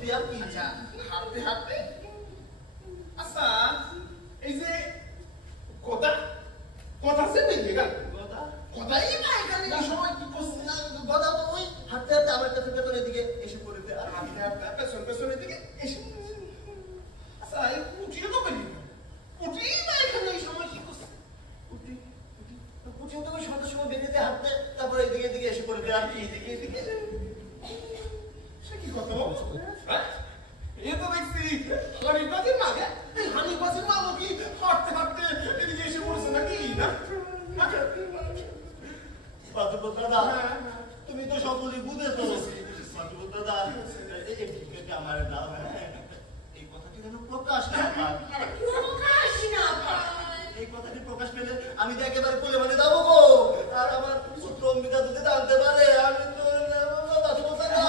পরিস্থিতি আর কি। আচ্ছা হাঁটতে হাঁটতে আচ্ছা এই যে কথা কথা সে বেরিয়ে গেল কথাই না এখানে এই সময় কি করছিস না কথা তো ওই হাঁটতে হাঁটতে আমার কাছে পেছনের দিকে এসে পড়েছে আর হাঁটতে হাঁটতে পেছনের দিকে এসে আচ্ছা এই পুটিও তো বেরিয়ে গেল পুটি না এখানে এই সময় কি করছিস পুটিও তো ওই সন্ধ্যার সময় বেরিয়েছে হাঁটতে, তারপরে এদিকে এদিকে এসে পড়েছে আর কি এদিকে এদিকে। সে কি কথা বলছো? হ্যাঁ এ তো দেখছি হানিবাজির মাগে এই হানিবাজির মাগো কি হাঁটতে হাঁটতে এদিকে এসে পড়েছে নাকি না মাধবপুর দাদা তুমি তো সকলেই বুঝেছো। মাধবপুর দাদা এই টিকিটটা আমার দাও, হ্যাঁ এই কথাটি যেন প্রকাশ না পায়। প্রকাশ না পায়। এই কথাটি প্রকাশ পেলে আমি তো একেবারে কোলে মানে যাবো গো। আর আমার পুত্র অম্বিকা যদি জানতে পারে আমি তো মাধবপুর দাদা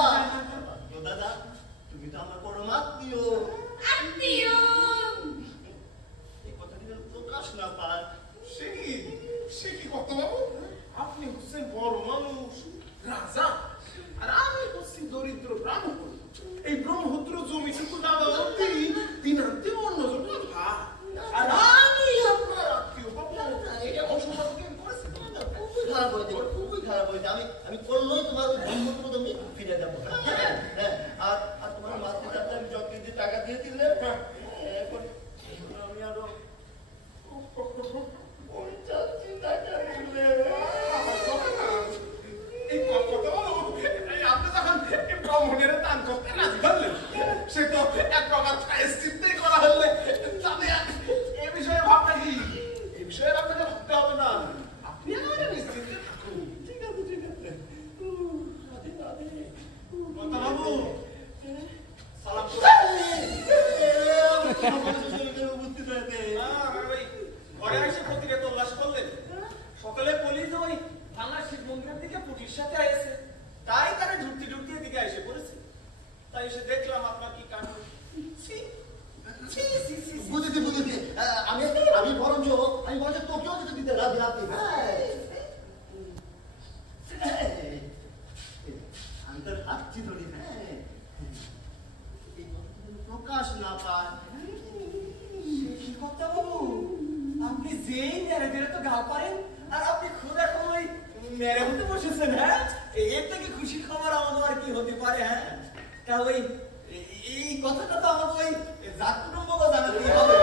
দাদা তুমি তো আমার পরম আত্মীয়। আত্মীয় এই কথাটি যেন প্রকাশ না পায়। সে কি কথা বাবু আপনি হচ্ছেন বড় মানুষ রাজা আর আমি হচ্ছি দরিদ্র ব্রাহ্মণ। এই ব্রহ্মপুত্র জমিটুকু দেওয়া অব্দি দিনান্তে অন্যজনকে ভাগ আর আমি আপনার আত্মীয় বাবু এটা অসম্ভব কেন করেছে খুবই খারাপ হয়েছে, খুবই খারাপ হয়েছে। আমি করলেই তোমার ওই ব্রহ্মপুত্র তুমি ফিরে যাবো। হ্যাঁ হ্যাঁ আর তোমার মাতৃকাটা আমি যত যে টাকা দিয়ে দিলে এখন আমি আরো 50 টাকা দিলে এই কথা বলো আপনি যখন ব্রাহ্মণের দান করতে রাজি হলেন সে তো এক প্রকার প্রায়শ্চিত্তই করা হলে তাহলে এ বিষয়ে ভাবনা কি এই বিষয়ে আপনাকে ভাবতে হবে না আপনি আমাদের নিশ্চিন্তে থাকুন। ঠিক আছে ঠিক আছে রাধে রাধে কথা বাবু সালাম উপস্থিত হয়েছে। ঘরে এসে প্রতিকে তল্লাশ করলেন সকালে পুলিশ ওই থানার শিব মন্দিরের দিকে পুটির সাথে এসেছে তাই তারা ঢুকতে ঢুকতে এদিকে এসে পড়েছে তাই এসে দেখলাম আপনার কি কাণ্ড। বুঝেছি বুঝেছি আমি বরঞ্চ তোকেও কিছু দিতে রাজি রাখি। আমি তোর হাতছি ধরি। হ্যাঁ এই প্রকাশ না পায়। কি কথা বাবু আপনি যেই মেরে দিলে তো গাল পারেন আর আপনি খুব এখন ওই মেরে হতে বসেছেন। হ্যাঁ এর থেকে খুশি খবর আমাদের আর কি হতে পারে। হ্যাঁ তা ওই এই কথাটা তো আমাদের ওই জাত কুটুম্বকে জানাতেই হবে।